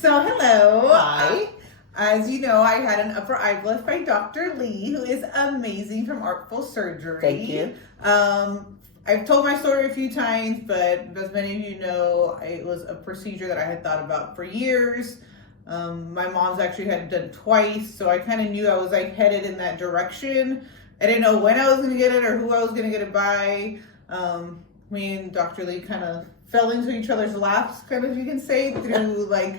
So hello. Hi. As you know, I had an upper eyelid by Dr. Lee, who is amazing from Artful Surgery. Thank you. I've told my story a few times, but as many of you know, it was a procedure that I had thought about for years. My mom's actually had it done twice, so I kind of knew I was like headed in that direction. I didn't know when I was going to get it or who I was going to get it by. Me and Dr. Lee kind of fell into each other's laps, kind of, you can say, through like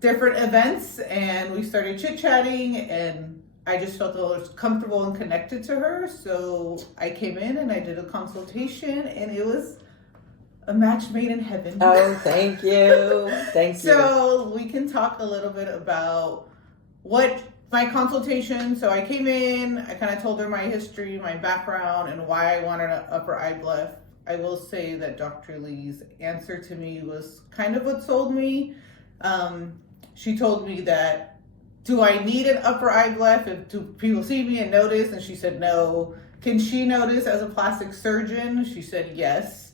different events, and we started chit-chatting, and I just felt a little comfortable and connected to her. So I came in and I did a consultation, and it was a match made in heaven. Oh, thank you. Thank you. So we can talk a little bit about what my consultation. So I came in, I kind of told her my history, my background, and why I wanted an upper eye bleph. I will say that Dr. Lee's answer to me was kind of what sold me. She told me that, do I need an upper eye bleph? Do people see me and notice? And she said no. Can she notice as a plastic surgeon? She said yes.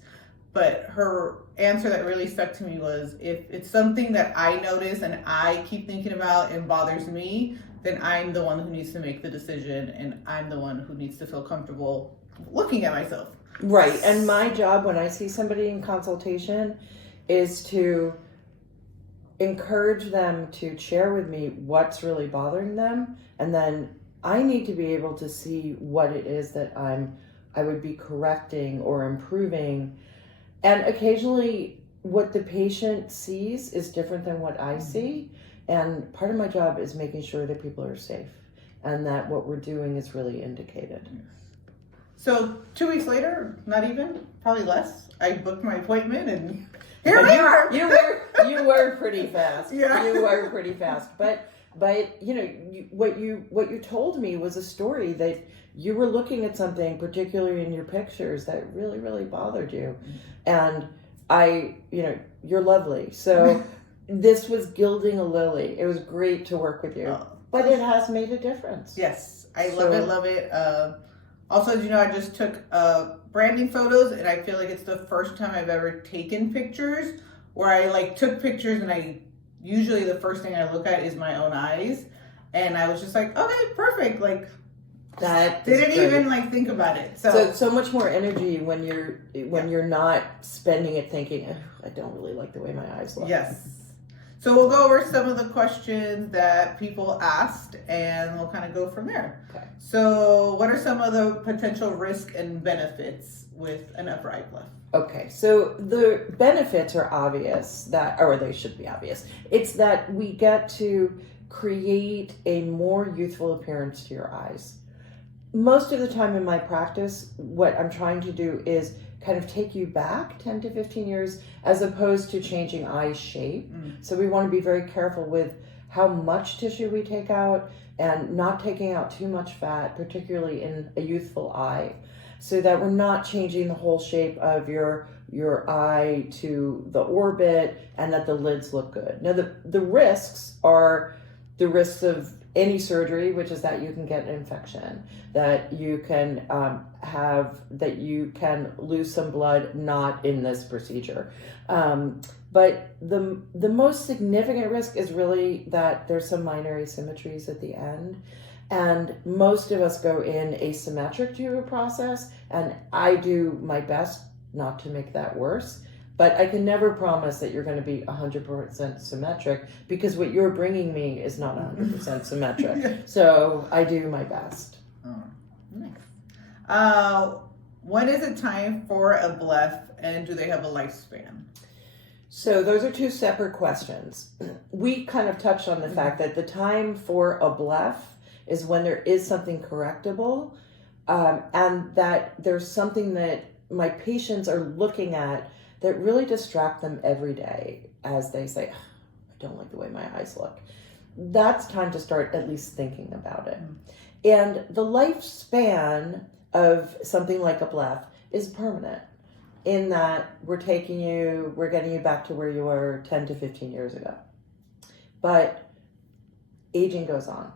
But her answer that really stuck to me was, if it's something that I notice and I keep thinking about and bothers me, then I'm the one who needs to make the decision, and I'm the one who needs to feel comfortable looking at myself. Right. And my job when I see somebody in consultation is to encourage them to share with me what's really bothering them, and then I need to be able to see what it is that I would be correcting or improving. And occasionally what the patient sees is different than what I see, and part of my job is making sure that people are safe and that what we're doing is really indicated. So 2 weeks later, not even, probably less, I booked my appointment, and here we are. You were pretty fast. Yeah. You were pretty fast. But you know, what you told me was a story that you were looking at something, particularly in your pictures, that really, really bothered you. And you're lovely. So this was gilding a lily. It was great to work with you. But it has made a difference. Yes, I love it. Also, as you know, I just took branding photos, and I feel like it's the first time I've ever taken pictures where I took pictures, and usually the first thing I look at is my own eyes, and I was just like, okay, perfect. That didn't even think about it. So much more energy when you're not spending it thinking, oh, I don't really like the way my eyes look. Yes. So we'll go over some of the questions that people asked, and we'll kind of go from there. Okay. So what are some of the potential risks and benefits with an upper eye bleph? Okay, so the benefits are obvious, or they should be obvious. It's that we get to create a more youthful appearance to your eyes. Most of the time in my practice, what I'm trying to do is kind of take you back 10 to 15 years as opposed to changing eye shape. So we want to be very careful with how much tissue we take out and not taking out too much fat, particularly in a youthful eye, so that we're not changing the whole shape of your eye to the orbit and that the lids look good. Now the risks are the risks of any surgery, which is that you can get an infection, that you can you can lose some blood, not in this procedure. But the most significant risk is really that there's some minor asymmetries at the end. And most of us go in asymmetric to a process, and I do my best not to make that worse. But I can never promise that you're going to be 100% symmetric, because what you're bringing me is not 100% symmetric. So I do my best. Oh, nice. When is it time for a bleph, and do they have a lifespan? So those are two separate questions. We kind of touched on the fact that the time for a bleph is when there is something correctable, and that there's something that my patients are looking at that really distract them every day as they say, I don't like the way my eyes look. That's time to start at least thinking about it. And the lifespan of something like a bleph is permanent, in that we're getting you back to where you were 10 to 15 years ago. But aging goes on,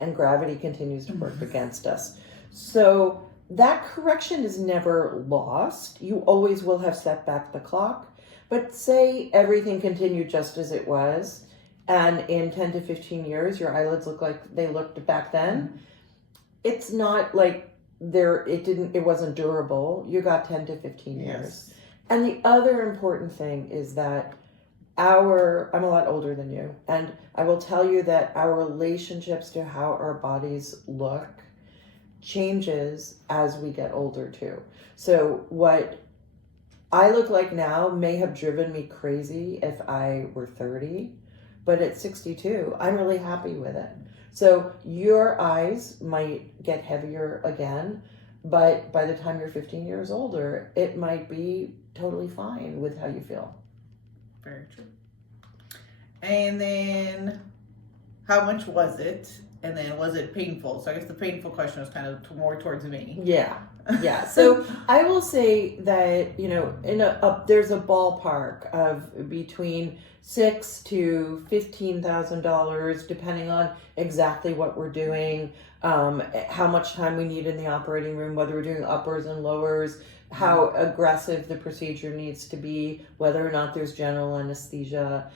and gravity continues to work against us. So that correction is never lost. You always will have set back the clock. But say everything continued just as it was, and in 10 to 15 years your eyelids look like they looked back then, it's not like it wasn't durable. You got 10 to 15 years. Yes. And the other important thing is that I'm a lot older than you, and I will tell you that our relationships to how our bodies look changes as we get older too. So what I look like now may have driven me crazy if I were 30, but at 62, I'm really happy with it. So your eyes might get heavier again, but by the time you're 15 years older, it might be totally fine with how you feel. Very true. And then, how much was it? And then, was it painful? So I guess the painful question was kind of more towards me. Yeah. So I will say that, you know, there's a ballpark of between $6,000 to $15,000, depending on exactly what we're doing, how much time we need in the operating room, whether we're doing uppers and lowers, how aggressive the procedure needs to be, whether or not there's general anesthesia.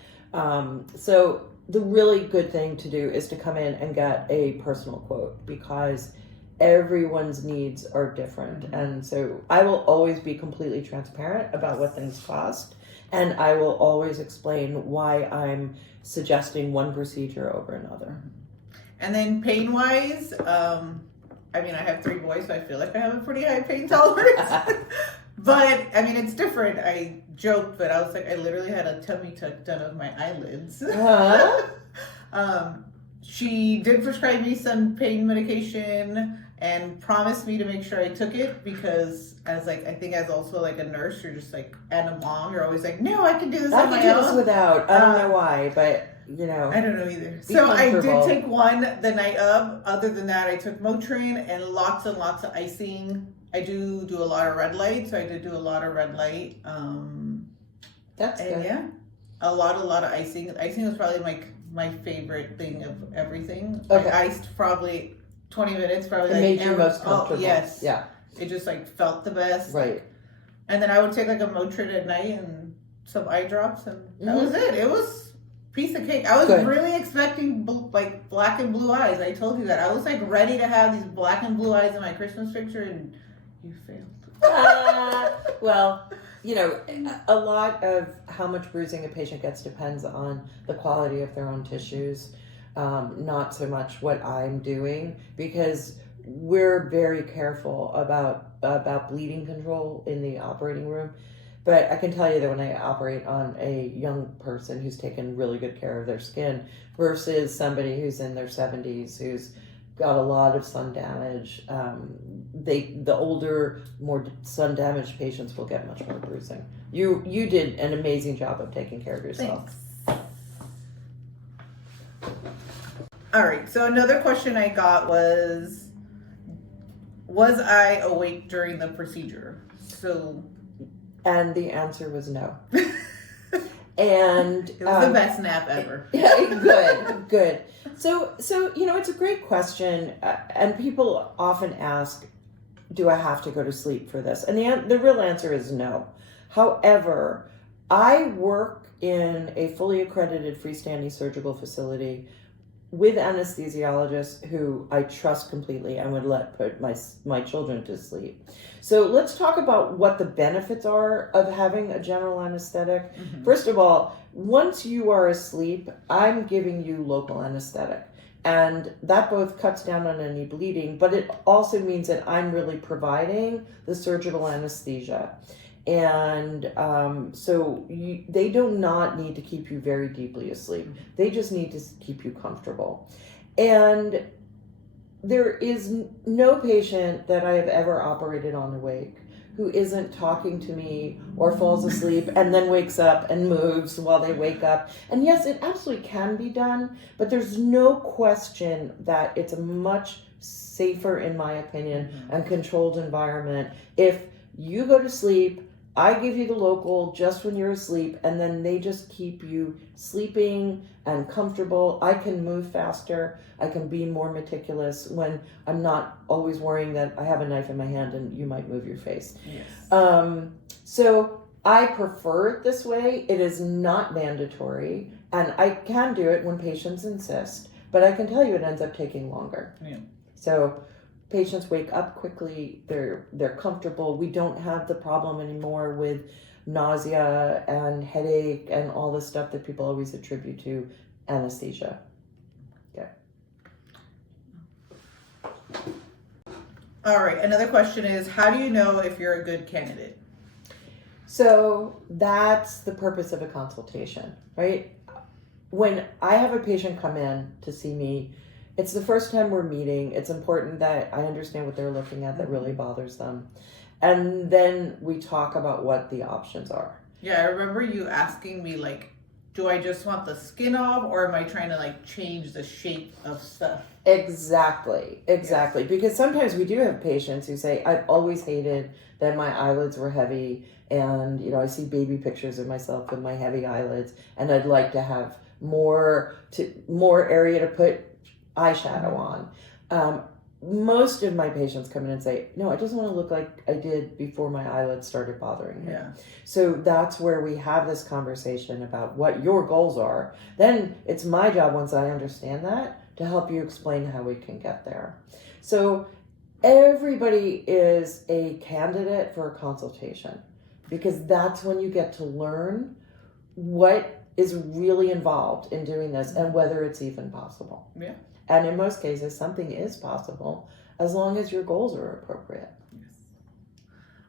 So the really good thing to do is to come in and get a personal quote, because everyone's needs are different. And so I will always be completely transparent about what things cost, and I will always explain why I'm suggesting one procedure over another. And then pain wise, I mean, I have 3 boys, so I feel like I have a pretty high pain tolerance. But I mean, it's different. I joked, but I was like, I literally had a tummy tuck done of my eyelids. She did prescribe me some pain medication and promised me to make sure I took it, because as like, I think as also like a nurse, you're just like, and a mom, you're always like, no, I can do this on my own. I can do this without. I don't know why, but you know. I don't know either. So I did take one the night of. Other than that, I took Motrin and lots of icing. I do a lot of red light, so I did do a lot of red light. That's good. Yeah, a lot of icing. Icing was probably my favorite thing of everything. Okay. I iced probably 20 minutes. Probably it made you most comfortable. Oh, yes. Yeah. It just like felt the best. Right. And then I would take like a Motrin at night and some eye drops, and that was it. It was piece of cake. I was really expecting like black and blue eyes. I told you that. I was like ready to have these black and blue eyes in my Christmas picture, and you failed. Well, you know, a lot of how much bruising a patient gets depends on the quality of their own tissues, not so much what I'm doing, because we're very careful about bleeding control in the operating room. But I can tell you that when I operate on a young person who's taken really good care of their skin versus somebody who's in their 70s who's got a lot of sun damage, the older, more sun damaged patients will get much more bruising. You did an amazing job of taking care of yourself. Thanks. All right. So another question I got was I awake during the procedure? And the answer was no. And it was the best nap ever. Yeah, good. So you know, it's a great question, and people often ask, do I have to go to sleep for this? And the real answer is no. However, I work in a fully accredited freestanding surgical facility with anesthesiologists who I trust completely and would let put my children to sleep. So let's talk about what the benefits are of having a general anesthetic. Mm-hmm. First of all, once you are asleep, I'm giving you local anesthetic. And that both cuts down on any bleeding, but it also means that I'm really providing the surgical anesthesia. And so they do not need to keep you very deeply asleep. They just need to keep you comfortable. And there is no patient that I have ever operated on awake who isn't talking to me or falls asleep and then wakes up and moves while they wake up. And yes, it absolutely can be done, but there's no question that it's a much safer, in my opinion, and controlled environment if you go to sleep, I give you the local just when you're asleep, and then they just keep you sleeping and comfortable. I can move faster. I can be more meticulous when I'm not always worrying that I have a knife in my hand and you might move your face. Yes. So I prefer it this way. It is not mandatory. And I can do it when patients insist, but I can tell you it ends up taking longer. Yeah. So patients wake up quickly, they're comfortable. We don't have the problem anymore with nausea and headache and all the stuff that people always attribute to anesthesia. Okay. All right. Another question is, how do you know if you're a good candidate? So that's the purpose of a consultation, right? When I have a patient come in to see me, it's the first time we're meeting. It's important that I understand what they're looking at that really bothers them. And then we talk about what the options are. Yeah, I remember you asking me, like, do I just want the skin off, or am I trying to, like, change the shape of stuff? Exactly. Yes. Because sometimes we do have patients who say, I've always hated that my eyelids were heavy, and, you know, I see baby pictures of myself with my heavy eyelids, and I'd like to have more area to put eyeshadow on. Most of my patients come in and say, no, I just want to look like I did before my eyelids started bothering me. Yeah. So that's where we have this conversation about what your goals are. Then it's my job, once I understand that, to help you explain how we can get there. So everybody is a candidate for a consultation, because that's when you get to learn what is really involved in doing this and whether it's even possible. Yeah. And in most cases, something is possible as long as your goals are appropriate. Yes.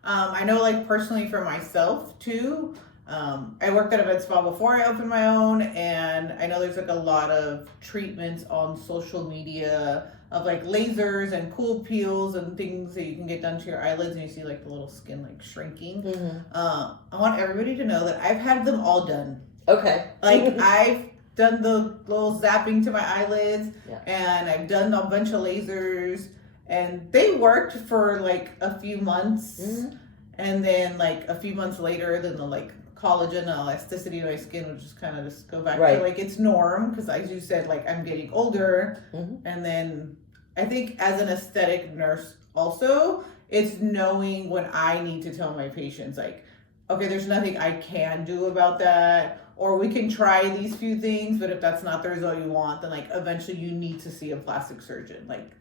I know, like, personally for myself too, I worked at a med spa before I opened my own, and I know there's like a lot of treatments on social media of like lasers and cool peels and things that you can get done to your eyelids, and you see like the little skin like shrinking. Mm-hmm. I want everybody to know that I've had them all done. Okay. Like I've done the little zapping to my eyelids, yeah. And I've done a bunch of lasers, and they worked for like a few months. Mm-hmm. And then like a few months later, then the like collagen and elasticity of my skin would just kind of just go back to like its norm, because as you said, like I'm getting older. Mm-hmm. And then I think as an aesthetic nurse also, it's knowing when I need to tell my patients, like, okay, there's nothing I can do about that, or we can try these few things, but if that's not the result you want, then like eventually you need to see a plastic surgeon. Like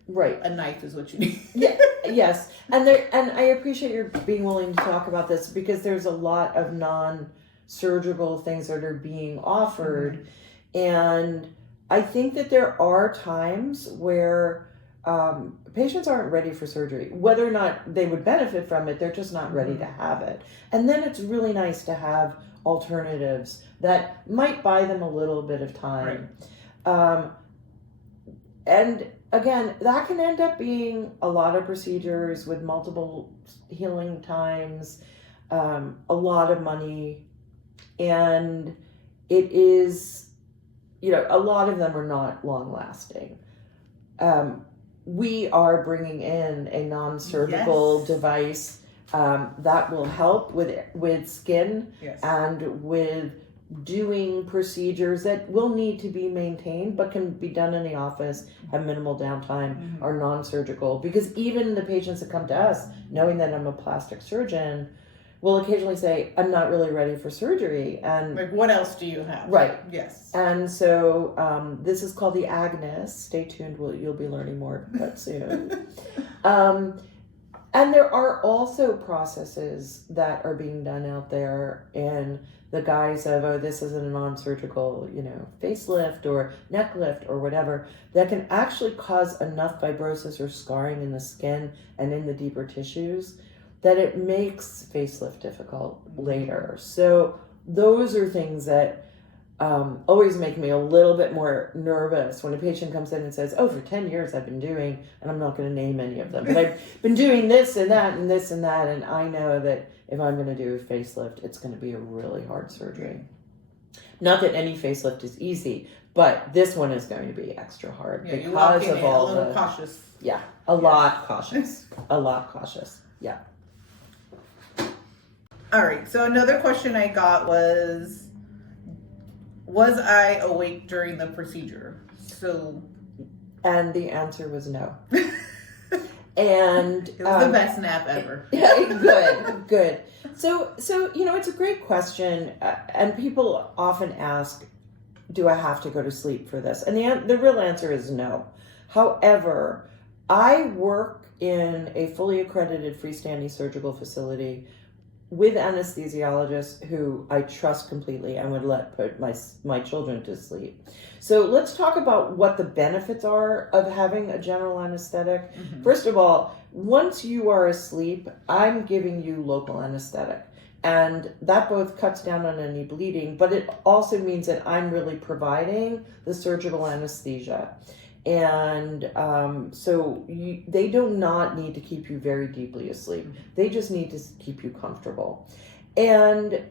a knife is what you need. Yeah. Yes. And I appreciate your being willing to talk about this, because there's a lot of non-surgical things that are being offered. Mm-hmm. And I think that there are times where patients aren't ready for surgery. Whether or not they would benefit from it, they're just not ready to have it. And then it's really nice to have alternatives that might buy them a little bit of time. Right. And again, that can end up being a lot of procedures with multiple healing times, a lot of money, and it is, a lot of them are not long lasting. We are bringing in a non-surgical device that will help with skin and with doing procedures that will need to be maintained but can be done in the office, have minimal downtime, are non-surgical. Because even the patients that come to us, knowing that I'm a plastic surgeon, will occasionally say, I'm not really ready for surgery. And like, what else do you have? Right. Yes. And so this is called the Agnes. Stay tuned. You'll be learning more about that soon. And there are also processes that are being done out there in the guise of, this isn't a non-surgical, facelift or neck lift or whatever, that can actually cause enough fibrosis or scarring in the skin and in the deeper tissues that it makes facelift difficult later. So those are things that always make me a little bit more nervous when a patient comes in and says, for 10 years I've been doing, and I'm not going to name any of them, but I've been doing this and that and this and that, and I know that if I'm going to do a facelift, it's going to be a really hard surgery. Not that any facelift is easy, but this one is going to be extra hard because of all a little cautious. Yeah, a lot cautious. A lot cautious. Yeah. All right. So another question I got was I awake during the procedure? And the answer was no. And it was the best nap ever. Good. So it's a great question, and people often ask, do I have to go to sleep for this? And the real answer is no. However, I work in a fully accredited freestanding surgical facility with anesthesiologists who I trust completely and would let put my children to sleep. So let's talk about what the benefits are of having a general anesthetic. Mm-hmm. First of all, once you are asleep, I'm giving you local anesthetic. And that both cuts down on any bleeding, but it also means that I'm really providing the surgical anesthesia. And so they do not need to keep you very deeply asleep. They just need to keep you comfortable. And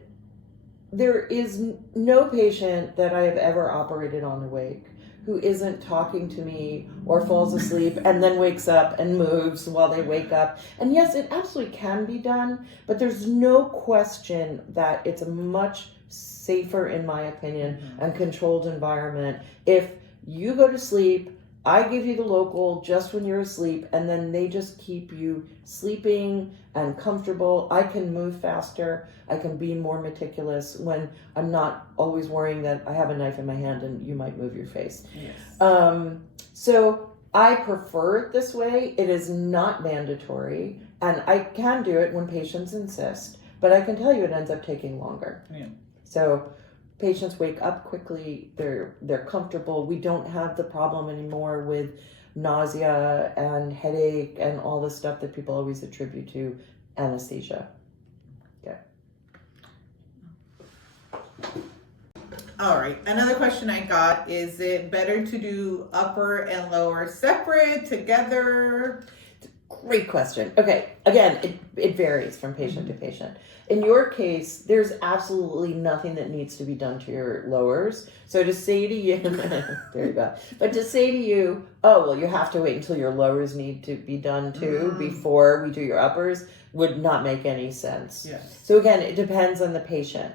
there is no patient that I have ever operated on awake who isn't talking to me or falls asleep and then wakes up and moves while they wake up. And yes, it absolutely can be done, but there's no question that it's a much safer, in my opinion, and controlled environment if you go to sleep, I give you the local just when you're asleep, and then they just keep you sleeping and comfortable. I can move faster. I can be more meticulous when I'm not always worrying that I have a knife in my hand and you might move your face. Yes. So I prefer it this way. It is not mandatory, and I can do it when patients insist, but I can tell you it ends up taking longer. Yeah. So patients wake up quickly, they're comfortable. We don't have the problem anymore with nausea and headache and all the stuff that people always attribute to anesthesia. Okay. All right. Another question I got, is it better to do upper and lower separate, together? Great question. Okay, again, it varies from patient to patient. In your case, there's absolutely nothing that needs to be done to your lowers. So to say to you, there you go. But to say to you, oh, well, you have to wait until your lowers need to be done too before we do your uppers would not make any sense. Yes. So again, it depends on the patient.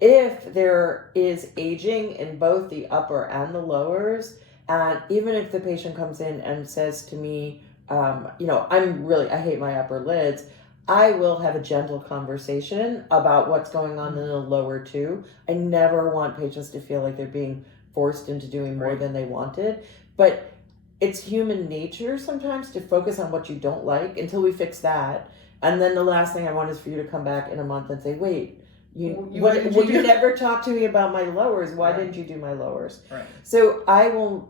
If there is aging in both the upper and the lowers, and even if the patient comes in and says to me, I hate my upper lids, I will have a gentle conversation about what's going on in the lower too. I never want patients to feel like they're being forced into doing more than they wanted. But it's human nature sometimes to focus on what you don't like until we fix that. And then the last thing I want is for you to come back in a month and say, wait, you never talked to me about my lowers. Why didn't you do my lowers? Right. So I will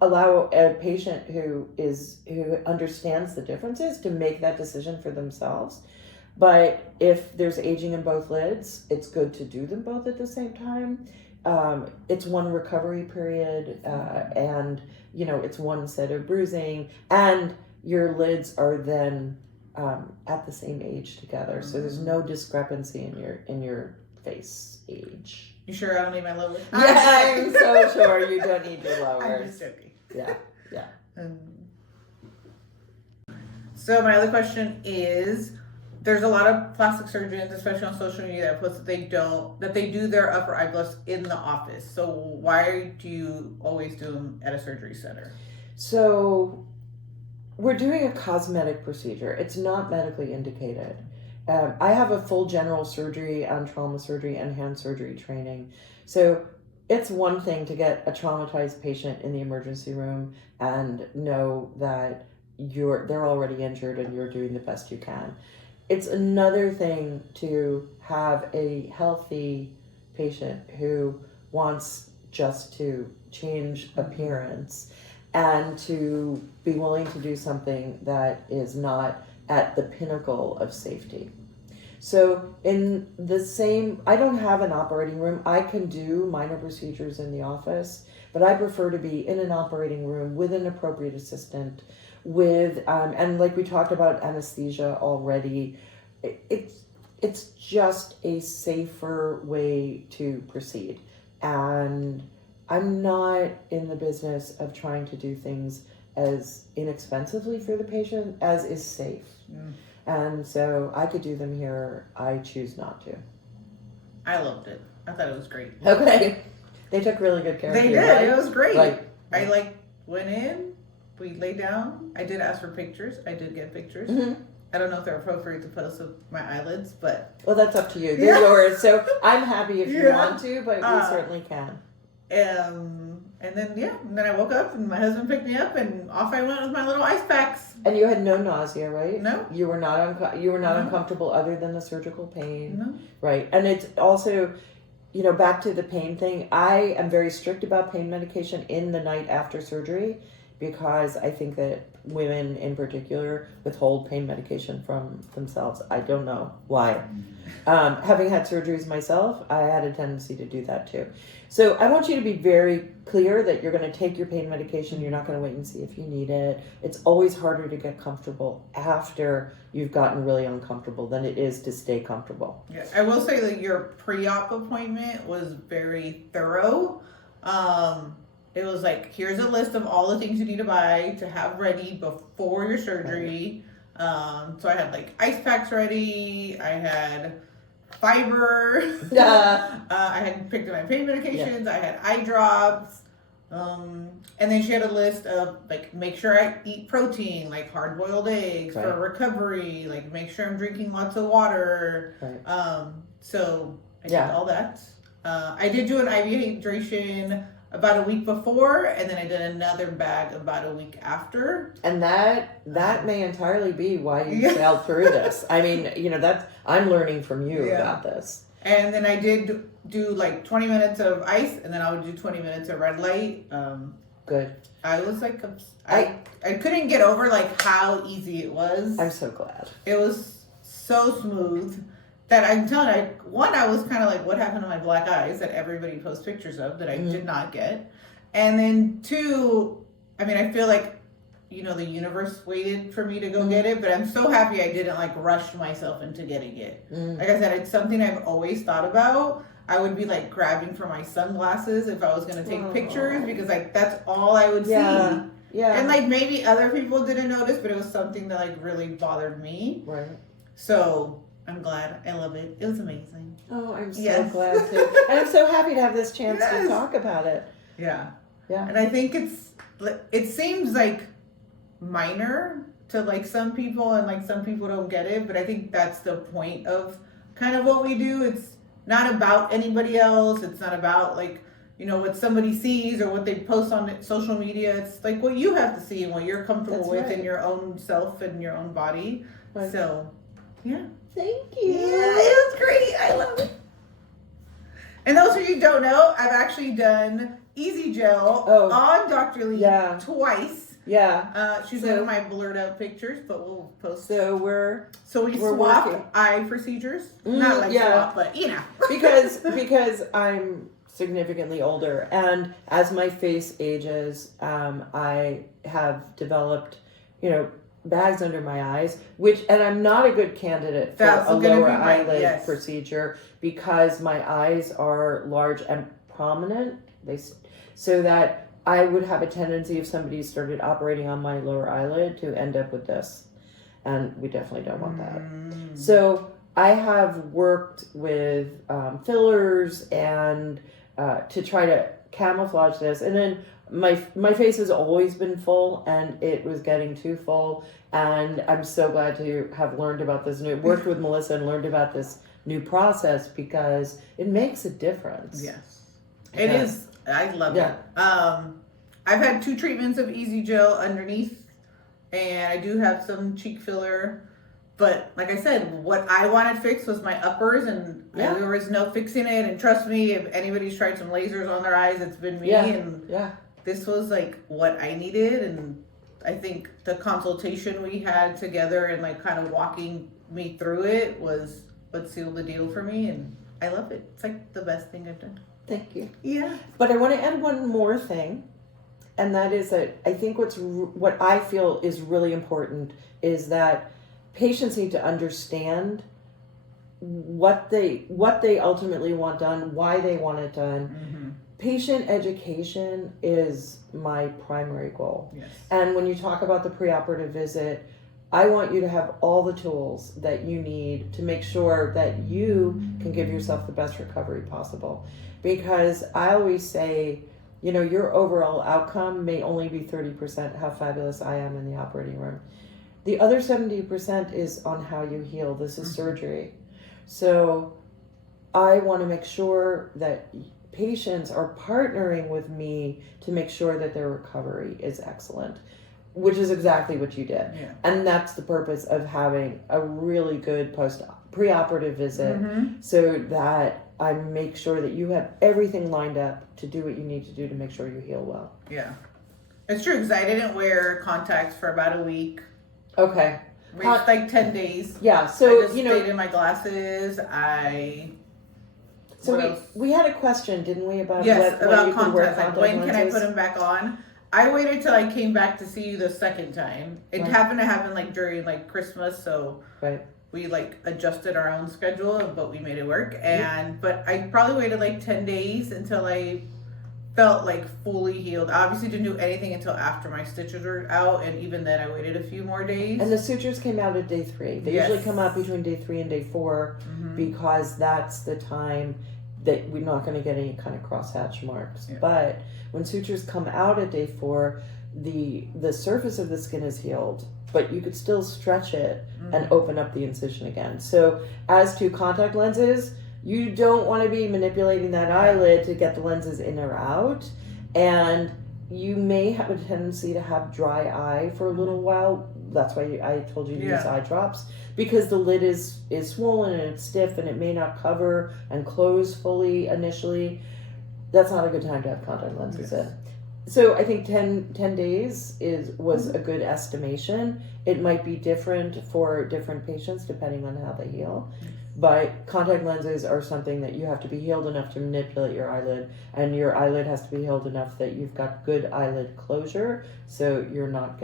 allow a patient who understands the differences to make that decision for themselves. But if there's aging in both lids, it's good to do them both at the same time. It's one recovery period, and it's one set of bruising, and your lids are then at the same age together. So there's no discrepancy in your face age. You sure I don't need my lowers? Yeah, I'm so sure you don't need your lowers. I'm just joking. Yeah. So my other question is, there's a lot of plastic surgeons, especially on social media, that post that they do their upper eyebrows in the office. So why do you always do them at a surgery center? So we're doing a cosmetic procedure. It's not medically indicated. I have a full general surgery and trauma surgery and hand surgery training. So it's one thing to get a traumatized patient in the emergency room and know that they're already injured and you're doing the best you can. It's another thing to have a healthy patient who wants just to change appearance and to be willing to do something that is not at the pinnacle of safety. So I don't have an operating room. I can do minor procedures in the office, but I prefer to be in an operating room with an appropriate assistant and like we talked about anesthesia already, it's just a safer way to proceed. And I'm not in the business of trying to do things as inexpensively for the patient as is safe. And so I could do them here. I choose not to. I loved it. I thought it was great. Okay. They took really good care of you. They did. Right? It was great. I went in, we laid down. I did ask for pictures. I did get pictures. Mm-hmm. I don't know if they're appropriate to post with my eyelids, but... Well, that's up to you. They're yours. So I'm happy if you want to, but we certainly can. And then I woke up and my husband picked me up and off I went with my little ice packs. And you had no nausea, right? No. You were not No. uncomfortable other than the surgical pain. No. Right. And it's also, back to the pain thing. I am very strict about pain medication in the night after surgery because I think that women in particular withhold pain medication from themselves. I don't know why. Having had surgeries myself, I had a tendency to do that too. So I want you to be very clear that you're going to take your pain medication. You're not going to wait and see if you need it. It's always harder to get comfortable after you've gotten really uncomfortable than it is to stay comfortable. Yeah, I will say that your pre-op appointment was very thorough. It was like, here's a list of all the things you need to buy to have ready before your surgery. So I had like ice packs ready. I had fiber. I had picked up my pain medications. I had eye drops. And then she had a list of like, make sure I eat protein, like hard boiled eggs for recovery, like make sure I'm drinking lots of water. So I did all that. I did do an IV hydration about a week before, and then I did another bag about a week after. And that may entirely be why you sailed through this. I mean, I'm learning from you about this. And then I did do like 20 minutes of ice, and then I would do 20 minutes of red light. Good. I was like, I couldn't get over like how easy it was. I'm so glad. It was so smooth that I'm telling you, I was kind of like, what happened to my black eyes that everybody posts pictures of that I did not get? And then two, I mean, I feel like, the universe waited for me to go get it, but I'm so happy I didn't like rush myself into getting it. Like I said, it's something I've always thought about. I would be like grabbing for my sunglasses if I was going to take pictures because like that's all I would see. Yeah. And like maybe other people didn't notice, but it was something that like really bothered me. Right. So I'm glad. I love it. It was amazing. Oh, I'm so glad too. And I'm so happy to have this chance to talk about it. Yeah. Yeah. And I think it seems like minor to like some people and like some people don't get it, but I think that's the point of kind of what we do. It's not about anybody else. It's not about like, what somebody sees or what they post on social media. It's like what you have to see and what you're comfortable with in your own self and your own body. Right. So, yeah. Thank you. Yeah, it was great. I love it. And those of you who don't know, I've actually done Easy Gel on Dr. Lee twice. Yeah. She's one of my blurred out pictures, but we'll post. So we swap eye procedures. Not like swap, but because I'm significantly older, and as my face ages, I have developed, bags under my eyes, and I'm not a good candidate for a lower eyelid procedure because my eyes are large and prominent. So that I would have a tendency if somebody started operating on my lower eyelid to end up with this, and we definitely don't want that. So I have worked with fillers and to try to camouflage this, and then my face has always been full and it was getting too full, and I'm so glad to have learned about this worked with Melissa and learned about this new process because it makes a difference. Yes, it is. I love it. I've had 2 treatments of Easy Gel underneath, and I do have some cheek filler. But like I said, what I wanted fixed was my uppers, and there was no fixing it. And trust me, if anybody's tried some lasers on their eyes, it's been me. And this was like what I needed. And I think the consultation we had together and like kind of walking me through it was what sealed the deal for me. And I love it. It's like the best thing I've done. Thank you. Yeah. But I want to add one more thing, and that is that I think what I feel is really important is that patients need to understand what they ultimately want done, why they want it done. Patient education is my primary goal. Yes. And when you talk about the preoperative visit, I want you to have all the tools that you need to make sure that you can give yourself the best recovery possible. Because I always say, your overall outcome may only be 30% how fabulous I am in the operating room. The other 70% is on how you heal. This is surgery. So I want to make sure that patients are partnering with me to make sure that their recovery is excellent, which is exactly what you did. Yeah. And that's the purpose of having a really good preoperative visit, so that I make sure that you have everything lined up to do what you need to do to make sure you heal well. Yeah. It's true, because I didn't wear contacts for about a week. Okay. Reached like 10 days. Yeah, so, I just stayed in my glasses. So we had a question, didn't we, about about when you can wear contacts. Like, contact when can I lenses? put them back on? I waited till I came back to see you the second time. It happened to happen like during like Christmas, so we like adjusted our own schedule, but we made it work. And but I probably waited like 10 days until I felt like fully healed. I obviously didn't do anything until after my stitches were out, and even then I waited a few more days. And the sutures came out at day 3. They usually come out between day 3 and day 4 because that's the time that we're not going to get any kind of crosshatch marks. Yeah. But when sutures come out at day 4, the surface of the skin is healed, but you could still stretch it and open up the incision again. So as to contact lenses, you don't want to be manipulating that eyelid to get the lenses in or out. And you may have a tendency to have dry eye for a little while. That's why I told you to use eye drops, because the lid is swollen and it's stiff and it may not cover and close fully initially. That's not a good time to have contact lenses in. So I think 10 days was a good estimation. It might be different for different patients depending on how they heal. But contact lenses are something that you have to be healed enough to manipulate your eyelid, and your eyelid has to be healed enough that you've got good eyelid closure, so you're not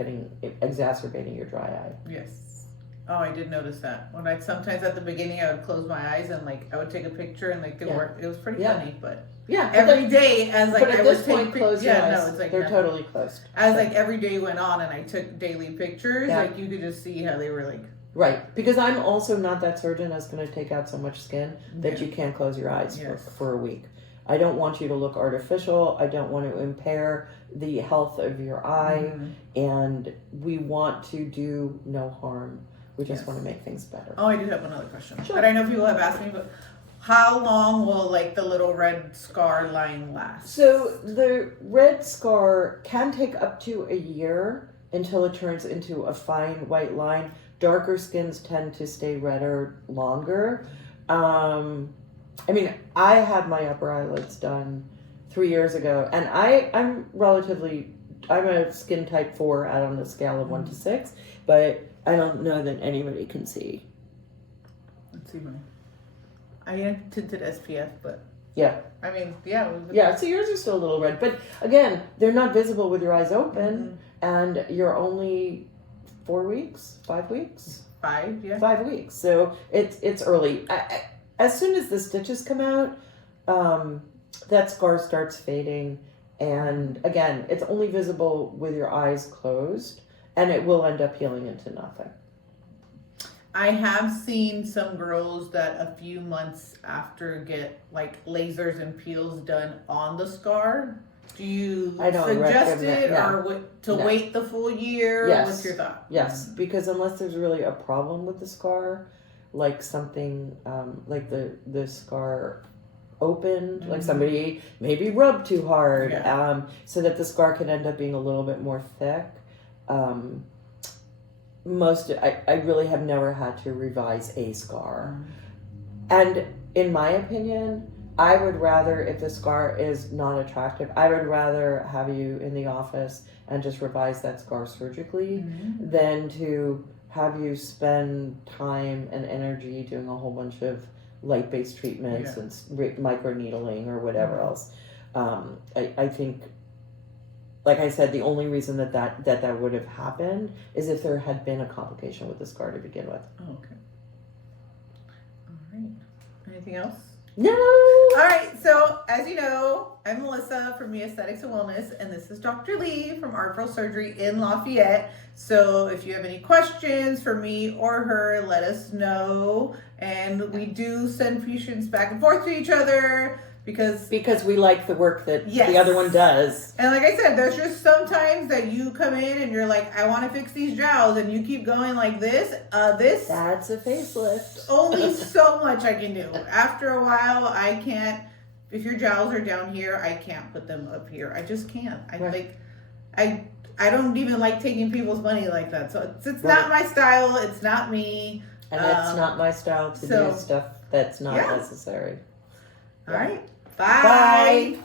exacerbating your dry eye. Yes. Oh, I did notice that. When sometimes at the beginning I would close my eyes and like I would take a picture and like it was pretty funny, but every day as like but at I this would point, close your eyes. No, it's like they're totally closed. As like every day went on and I took daily pictures, like you could just see how they were like. Right, because I'm also not that surgeon that's going to take out so much skin that you can't close your eyes for a week. I don't want you to look artificial. I don't want to impair the health of your eye, and we want to do no harm. We just want to make things better. Oh, I do have another question. Sure. But I know people have asked me, but how long will like the little red scar line last? So the red scar can take up to a year until it turns into a fine white line. Darker skins tend to stay redder longer. I mean, I had my upper eyelids done 3 years ago, and I'm a skin type 4 out on the scale of 1 to 6, but I don't know that anybody can see. Let's see mine. I am tinted SPF, but I mean, so yours are still a little red, but again, they're not visible with your eyes open, and you're only 4 weeks, 5 weeks, 5 weeks. So it's early. As soon as the stitches come out, that scar starts fading, and again, it's only visible with your eyes closed, and it will end up healing into nothing. I have seen some girls that a few months after get like lasers and peels done on the scar. Do you suggest it or wait the full year? Yes. What's your thought? Yes, because unless there's really a problem with the scar, like something like the scar opened, like somebody maybe rubbed too hard, so that the scar can end up being a little bit more thick. I really have never had to revise a scar. And in my opinion, I would rather, if the scar is not attractive, I would rather have you in the office and just revise that scar surgically than to have you spend time and energy doing a whole bunch of light-based treatments and microneedling or whatever else. I think, like I said, the only reason that would have happened is if there had been a complication with the scar to begin with. Oh, okay. All right. Anything else? No! All right, so as you know, I'm Melissa from Me Aesthetics and Wellness, and this is Dr. Lee from Artful Surgery in Lafayette. So if you have any questions for me or her, let us know. And we do send patients back and forth to each other because we like the work that the other one does. And like I said, there's just sometimes that you come in and you're like, I want to fix these jowls, and you keep going like this. That's a facelift. Only so much I can do. After a while, I can't if your jowls are down here, I can't put them up here. I just can't. Right. I don't even like taking people's money like that. So it's Right. not my style. It's not me. And it's not my style to do stuff that's not necessary. All right. Bye. Bye.